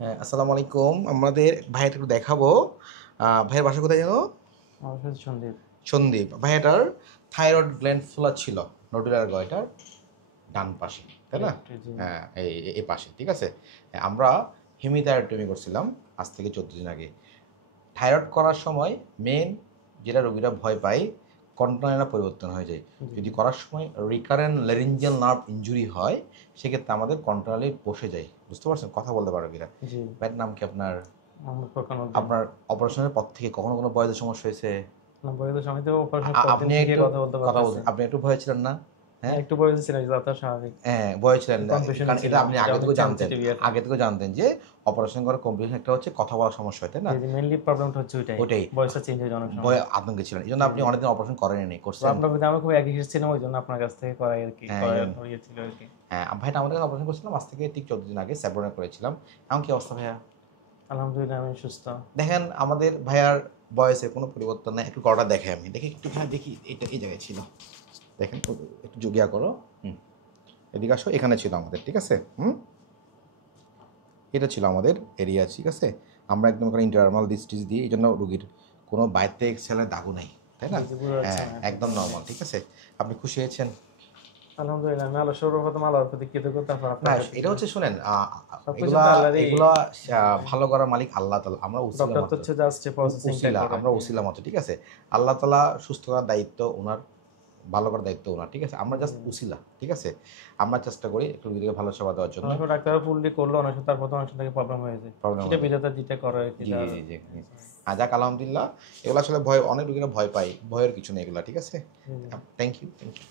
হ্যাঁ, আসসালামু আলাইকুম। আমাদের ভাইয়াটা একটু দেখাবো। ভাইয়ের বাসা কোথায় জানো? আমার কাছে সন্দীপ। সন্দীপ। ভাইয়াটার থাইরয়েড গ্ল্যান্ড ফোলা ছিল নোডুলার গয়টার ডান পাশে, তাই না? লেফট জি। হ্যাঁ, এই পাশে, ঠিক আছে? হ্যাঁ, আমরা হিমিথাইরয়েডটমি করছিলাম আজ থেকে 14 দিন আগে। থাইরয়েড করার সময় মেন যেটা রোগীরা ভয় পায়, কন্ট্রোলের পরিবর্তন হয়ে যায়। যদি করার সময় রিকারেন্ট ল্যারিঞ্জিয়াল নার্ভ ইনজুরি হয়, সেক্ষেত্রে আমাদের কন্ট্রোলে বসে যায়। বুঝতে পারছেন? কথা বলতে পারো রোগীরা। জি। ভাইয়ের নাম কি আপনার? মোহাম্মদ ফোরকান উদ্দিন। আপনার অপারেশনের পর থেকে কখনো কোনো বয়সের সমস্যা হয়েছে? না, বয়সের সময় তো অপারেশন পর দিন আপনি থেকে একটু কথা বলতে কথা পারতেছি। বলছেন, আপনি একটু ভয় ছিলেন না? হ্যাঁ, হ্যাঁ, একটু বয়স ছিল, যা তা স্বাভাবিক। হ্যাঁ, ভয় ছিলেন না। কনফিউশন কারণ ছিল, এটা আপনি এটা আগে অনেক থেকেও জানতেন, সেনসিটিভ ইয়াটা। আগে থেকেও জানতেন যে অপারেশন করার কমপ্লিকেশন একটা হচ্ছে কথা বলার সমস্যা হয়, তাই না? জি, মেইনলি প্রবলেমটা হচ্ছে ওইটাই। ওটাই বয়সটা চেঞ্জ হয়ে যায় অনেক সময়। ভয়ে আতঙ্কে ছিলেন, এই জন্য আপনি অনেকদিন অপারেশন করেননি, তো করছেন? আপনার প্রতি আমি খুব অ্যাগ্রিগেট ছিলাম, ওই জন্য আপনার কাছ থেকে করাই আর কি, হ্যাঁ, এই করার জন্য। ইয়ে ছিল আর কি। হ্যাঁ, ভাইটা আমাদের কাছে অপারেশন করছিলাম আজ থেকে ঠিক 14 দিন আগে সেপ্টেম্বরে করেছিলাম। এখন কি অবস্থা ভাইয়া? আলহামদুলিল্লাহ আমি সুস্থ। দেখেন আমাদের ভাইয়ার বয়সে কোনো পরিবর্তন নাই। একটু গলাটা দেখে আমি দেখি, একটু হ্যাঁ দেখি, এটা এই জায়গায় ছিল। দেখেন একটু জুগিয়া করো। এদিকে আসো, এখানে ছিল আমাদের, ঠিক আছে? এটা ছিল আমাদের এরিয়া, ঠিক আছে? আমরা একদম ওখানে ইন্টারমাল ডিস্টিস দিই, এই জন্য রুগীর কোনো বাইরে এক্সেলের দাগও নেই, তাই না? জি, জি, বোঝা যাচ্ছে হ্যাঁ, না। একদম নর্মাল, ঠিক আছে? আপনি খুশি হয়েছেন? আলহামদুলিল্লাহ আমি আল্লাহ সর্বপ্রথম আল্লাহর প্রতি কৃতজ্ঞ, তারপর না, আপনার কাছে। এটা হচ্ছে শোনেন, সবকিছু এগুলা তো আল্লাহরই। এগুলা ভালো করার মালিক আল্লাহ তাআলা, আমরা উসিলা ডক্টর তো মাত্র। হচ্ছে জাস্ট প্রসেসিংটা উসিলা, করে। আমরা উসিলা মাত্র, ঠিক আছে? আল্লাহ তাআলা সুস্থ করার দায়িত্ব ওনার, ভালো করার দায়িত্ব ওনার, ঠিক আছে? আমরা জাস্ট উসিলা, ঠিক আছে? আমরা চেষ্টা করি একটু রুগীকে ভালো সেবা দেওয়ার জন্য। অনেক সময় ডাক্তাররা ফুললি করলো, অনেক সময় তারপর তো অনেক সময় প্রবলেম হয়ে যায়। প্রবলেম সেটা বিধাতা যেটা করে আর কি। জি জি জি জি। যাক আলহামদুলিল্লাহ, এগুলো আসলে ভয়, অনেক রোগীরা ভয় পায়, ভয়ের কিছু নেই এগুলা, ঠিক আছে? হুম। Thank you, thank you.